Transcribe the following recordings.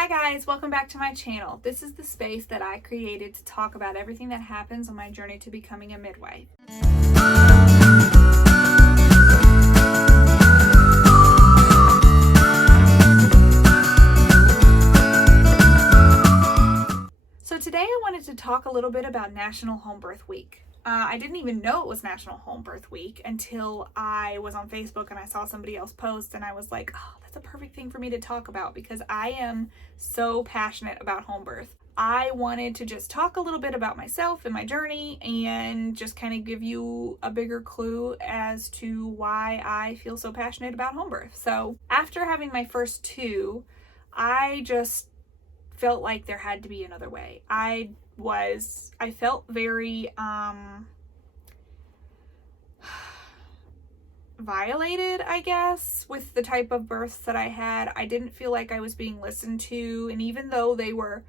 Hi guys, welcome back to my channel. This is the space that I created to talk about everything that happens on my journey to becoming a midwife. So today I wanted to talk a little bit about National Homebirth Week. I didn't even know it was National Homebirth Week until I was on Facebook and I saw somebody else post and I was like, oh, that's a perfect thing for me to talk about because I am so passionate about home birth. I wanted to just talk a little bit about myself and my journey and just kind of give you a bigger clue as to why I feel so passionate about home birth. So after having my first two, I just felt like there had to be another way. I felt very violated, I guess, with the type of births that I had. I didn't feel like I was being listened to, and even though they were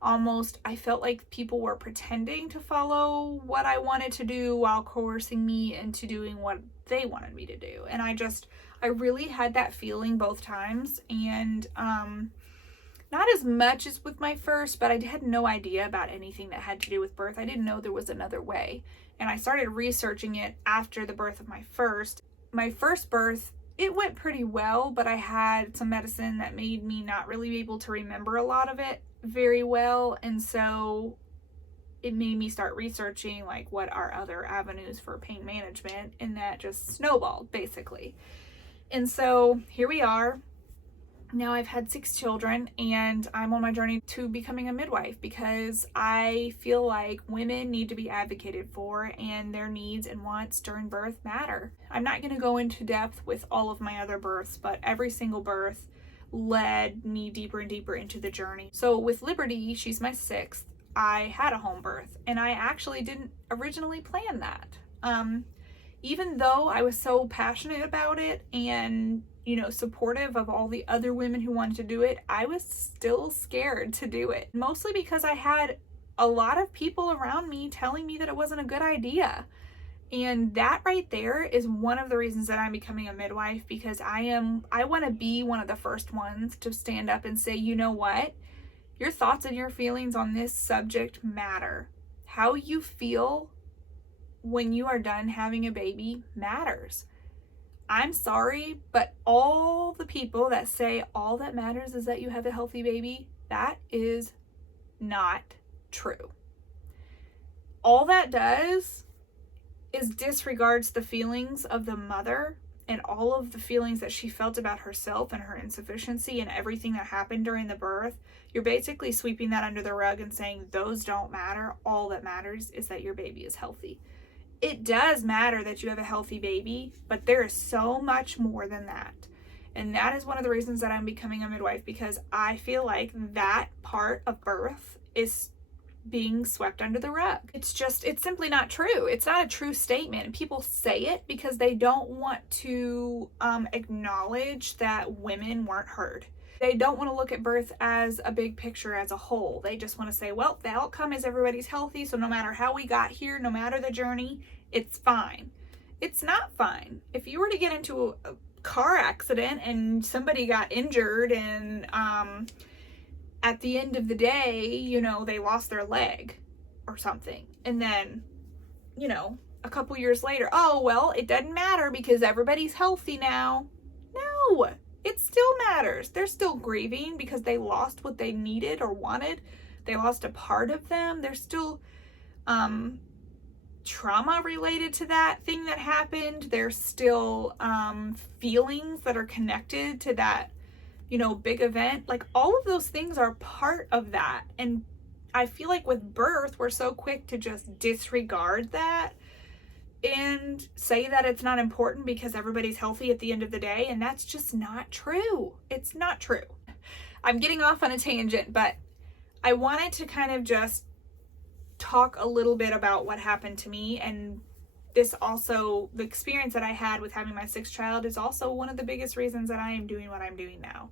I felt like people were pretending to follow what I wanted to do while coercing me into doing what they wanted me to do. And I really had that feeling both times, and not as much as with my first, but I had no idea about anything that had to do with birth. I didn't know there was another way. And I started researching it after the birth of my first. My first birth, it went pretty well, but I had some medicine that made me not really be able to remember a lot of it very well. And so it made me start researching like what are other avenues for pain management, and that just snowballed basically. And so here we are. Now I've had 6 children and I'm on my journey to becoming a midwife because I feel like women need to be advocated for and their needs and wants during birth matter. I'm not going to go into depth with all of my other births, but every single birth led me deeper and deeper into the journey. So with Liberty, she's my 6th, I had a home birth and I actually didn't originally plan that. Even though I was so passionate about it and supportive of all the other women who wanted to do it, I was still scared to do it. Mostly because I had a lot of people around me telling me that it wasn't a good idea. And that right there is one of the reasons that I'm becoming a midwife, because I want to be one of the first ones to stand up and say, you know what? Your thoughts and your feelings on this subject matter. How you feel when you are done having a baby matters. I'm sorry, but all the people that say all that matters is that you have a healthy baby, that is not true. All that does is disregards the feelings of the mother and all of the feelings that she felt about herself and her insufficiency and everything that happened during the birth. You're basically sweeping that under the rug and saying those don't matter. All that matters is that your baby is healthy. It does matter that you have a healthy baby, but there is so much more than that. And that is one of the reasons that I'm becoming a midwife, because I feel like that part of birth is being swept under the rug. It's simply not true. It's not a true statement. And people say it because they don't want to acknowledge that women weren't heard. They don't want to look at birth as a big picture as a whole. They just want to say, well, the outcome is everybody's healthy, so no matter how we got here, no matter the journey, it's fine. It's not fine. If you were to get into a car accident and somebody got injured and at the end of the day, they lost their leg or something, and then, a couple years later, oh, well, it doesn't matter because everybody's healthy now. No. It still matters. They're still grieving because they lost what they needed or wanted. They lost a part of them. There's still trauma related to that thing that happened. There's still feelings that are connected to that, big event. Like, all of those things are part of that. And I feel like with birth, we're so quick to just disregard that and say that it's not important because everybody's healthy at the end of the day, and that's just not true. It's not true. I'm getting off on a tangent, but I wanted to kind of just talk a little bit about what happened to me, and this also, the experience that I had with having my 6th child is also one of the biggest reasons that I am doing what I'm doing now.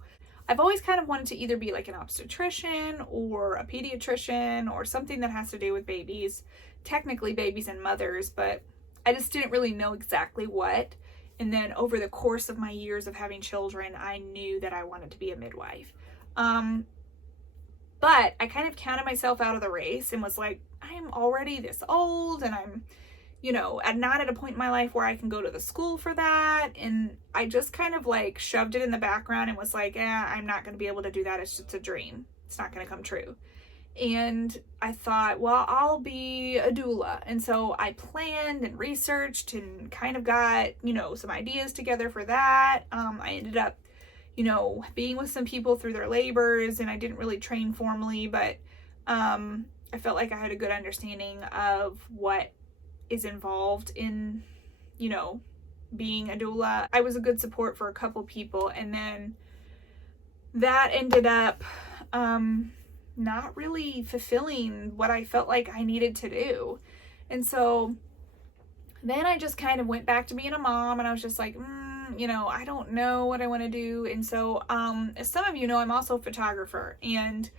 I've always kind of wanted to either be like an obstetrician or a pediatrician or something that has to do with babies, technically babies and mothers, but I just didn't really know exactly what. And then over the course of my years of having children, I knew that I wanted to be a midwife. But I kind of counted myself out of the race and was like, I'm already this old, and I'm, not at a point in my life where I can go to the school for that. And I just kind of like shoved it in the background and was like, I'm not going to be able to do that. It's just a dream. It's not going to come true. And I thought, well, I'll be a doula. And so I planned and researched and kind of got, some ideas together for that. I ended up, being with some people through their labors, and I didn't really train formally, but I felt like I had a good understanding of what is involved in, being a doula. I was a good support for a couple people, and then that ended up not really fulfilling what I felt like I needed to do. And so then I just kind of went back to being a mom, and I was just like, I don't know what I want to do. And so, as some of you know, I'm also a photographer, and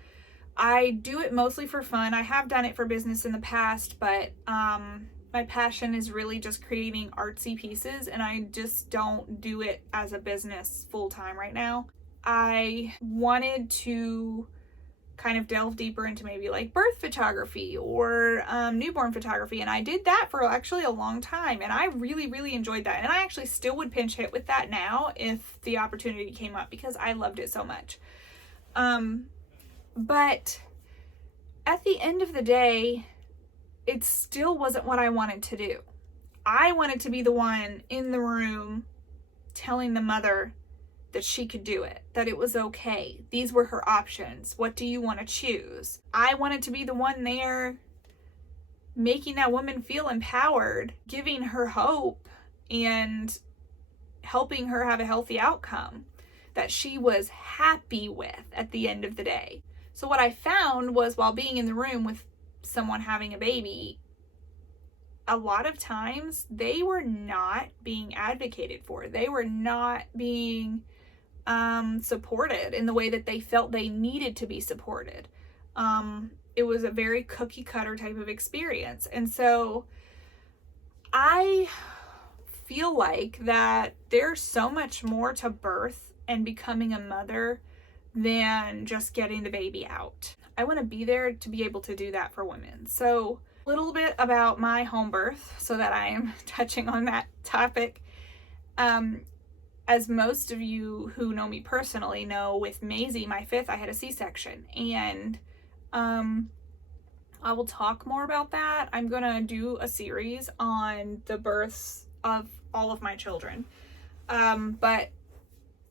I do it mostly for fun. I have done it for business in the past, but my passion is really just creating artsy pieces, and I just don't do it as a business full time right now. I wanted to kind of delve deeper into maybe like birth photography or newborn photography, and I did that for actually a long time, and I really, really enjoyed that. And I actually still would pinch hit with that now if the opportunity came up, because I loved it so much. But at the end of the day, it still wasn't what I wanted to do. I wanted to be the one in the room telling the mother that she could do it, that it was okay. These were her options. What do you want to choose? I wanted to be the one there making that woman feel empowered, giving her hope, and helping her have a healthy outcome that she was happy with at the end of the day. So what I found was, while being in the room with someone having a baby, a lot of times they were not being advocated for. They were not being supported in the way that they felt they needed to be supported. It was a very cookie cutter type of experience. And so I feel like that there's so much more to birth and becoming a mother than just getting the baby out. I want to be there to be able to do that for women. So a little bit about my home birth, so that I am touching on that topic. As most of you who know me personally know, with Maisie, my fifth, I had a C-section, and I will talk more about that. I'm gonna do a series on the births of all of my children. But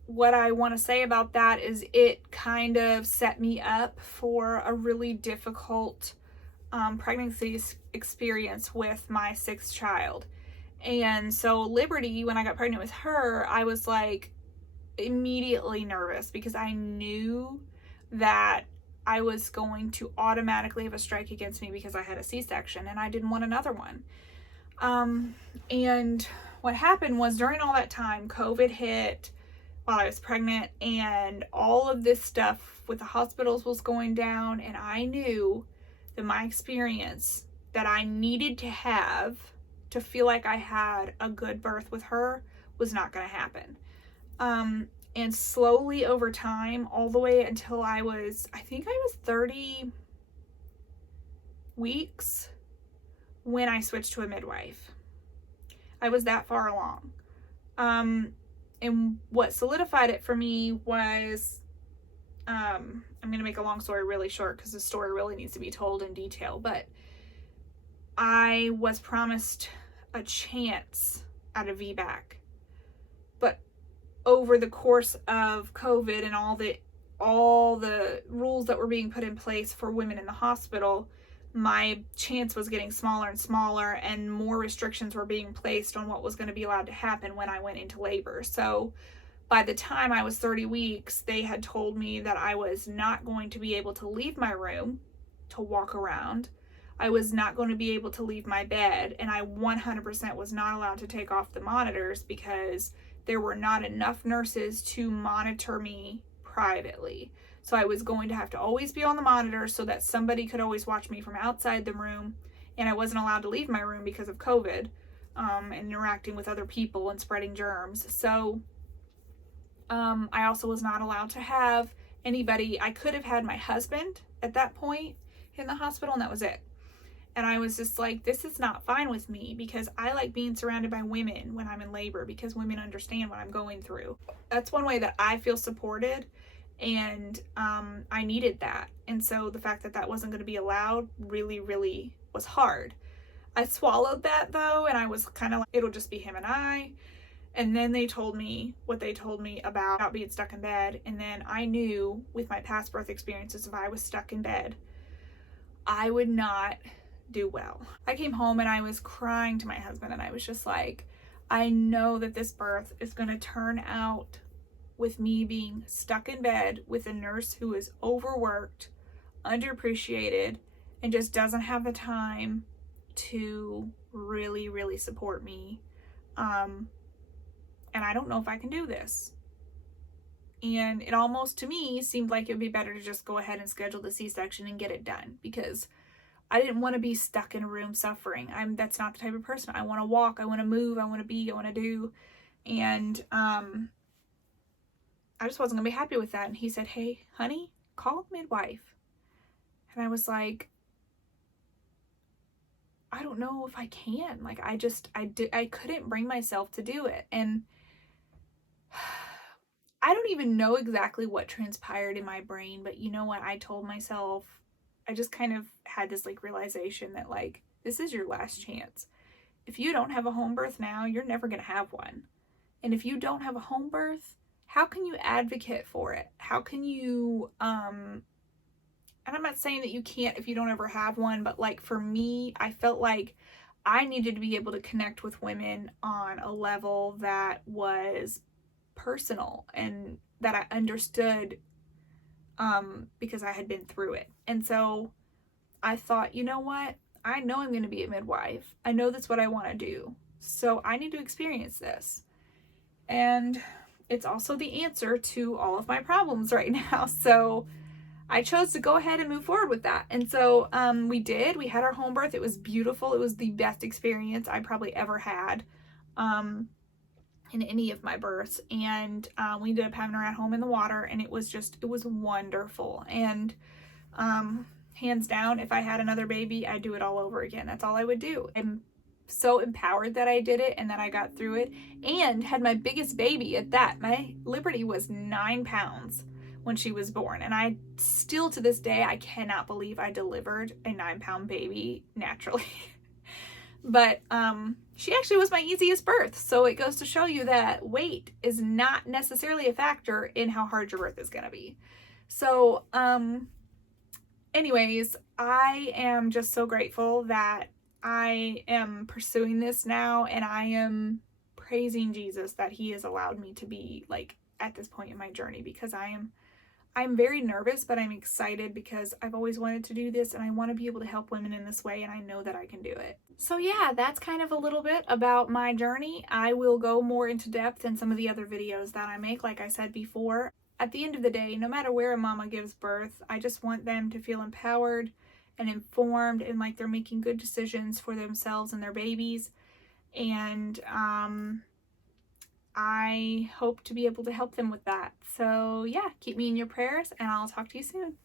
what I want to say about that is it kind of set me up for a really difficult pregnancy experience with my sixth child. And so Liberty, when I got pregnant with her, I was like immediately nervous, because I knew that I was going to automatically have a strike against me because I had a C-section, and I didn't want another one. And what happened was, during all that time, COVID hit while I was pregnant, and all of this stuff with the hospitals was going down, and I knew that my experience that I needed to have to feel like I had a good birth with her was not going to happen. And slowly over time, all the way until I think I was 30 weeks when I switched to a midwife. I was that far along. And what solidified it for me was, I'm going to make a long story really short, because the story really needs to be told in detail, but I was promised a chance at a VBAC. But over the course of COVID and all the rules that were being put in place for women in the hospital, my chance was getting smaller and smaller, and more restrictions were being placed on what was going to be allowed to happen when I went into labor. So by the time I was 30 weeks, they had told me that I was not going to be able to leave my room to walk around. I was not going to be able to leave my bed, and I 100% was not allowed to take off the monitors, because there were not enough nurses to monitor me privately. So I was going to have to always be on the monitor so that somebody could always watch me from outside the room, and I wasn't allowed to leave my room because of COVID, and interacting with other people and spreading germs. So I also was not allowed to have anybody. I could have had my husband at that point in the hospital, and that was it. And I was just like, this is not fine with me, because I like being surrounded by women when I'm in labor, because women understand what I'm going through. That's one way that I feel supported, and I needed that. And so the fact that that wasn't going to be allowed really, really was hard. I swallowed that though, and I was kind of like, it'll just be him and I. And then they told me what they told me about being stuck in bed. And then I knew with my past birth experiences, if I was stuck in bed, I would not do well. I came home and I was crying to my husband, and I was just like, I know that this birth is going to turn out with me being stuck in bed with a nurse who is overworked, underappreciated, and just doesn't have the time to really, really support me. And I don't know if I can do this. And it almost, to me, seemed like it would be better to just go ahead and schedule the C-section and get it done, because I didn't want to be stuck in a room suffering. That's not the type of person. I want to walk, I want to move, I want to be, I want to do. And I just wasn't going to be happy with that. And he said, hey, honey, call Midwife. And I was like, I don't know if I can. Like, I couldn't bring myself to do it. And I don't even know exactly what transpired in my brain, but you know what? I told myself, I just kind of had this like realization that like, this is your last chance. If you don't have a home birth now, you're never going to have one. And if you don't have a home birth, how can you advocate for it? How can you, and I'm not saying that you can't if you don't ever have one, but like for me, I felt like I needed to be able to connect with women on a level that was personal and that I understood, because I had been through it. And so I thought, you know what? I know I'm going to be a midwife. I know that's what I want to do. So I need to experience this. And it's also the answer to all of my problems right now. So I chose to go ahead and move forward with that. And so we did. We had our home birth. It was beautiful. It was the best experience I probably ever had in any of my births. And we ended up having her at home in the water, and it was wonderful. And hands down, if I had another baby, I'd do it all over again. That's all I would do. I'm so empowered that I did it and that I got through it, and had my biggest baby at that. My Liberty was 9 pounds when she was born, and I still to this day, I cannot believe I delivered a 9-pound baby naturally. But she actually was my easiest birth. So it goes to show you that weight is not necessarily a factor in how hard your birth is going to be. So anyways, I am just so grateful that I am pursuing this now, and I am praising Jesus that he has allowed me to be like at this point in my journey, because I'm very nervous, but I'm excited because I've always wanted to do this, and I want to be able to help women in this way, and I know that I can do it. So yeah, that's kind of a little bit about my journey. I will go more into depth in some of the other videos that I make, like I said before. At the end of the day, no matter where a mama gives birth, I just want them to feel empowered and informed, and like they're making good decisions for themselves and their babies. And I hope to be able to help them with that. So yeah, keep me in your prayers, and I'll talk to you soon.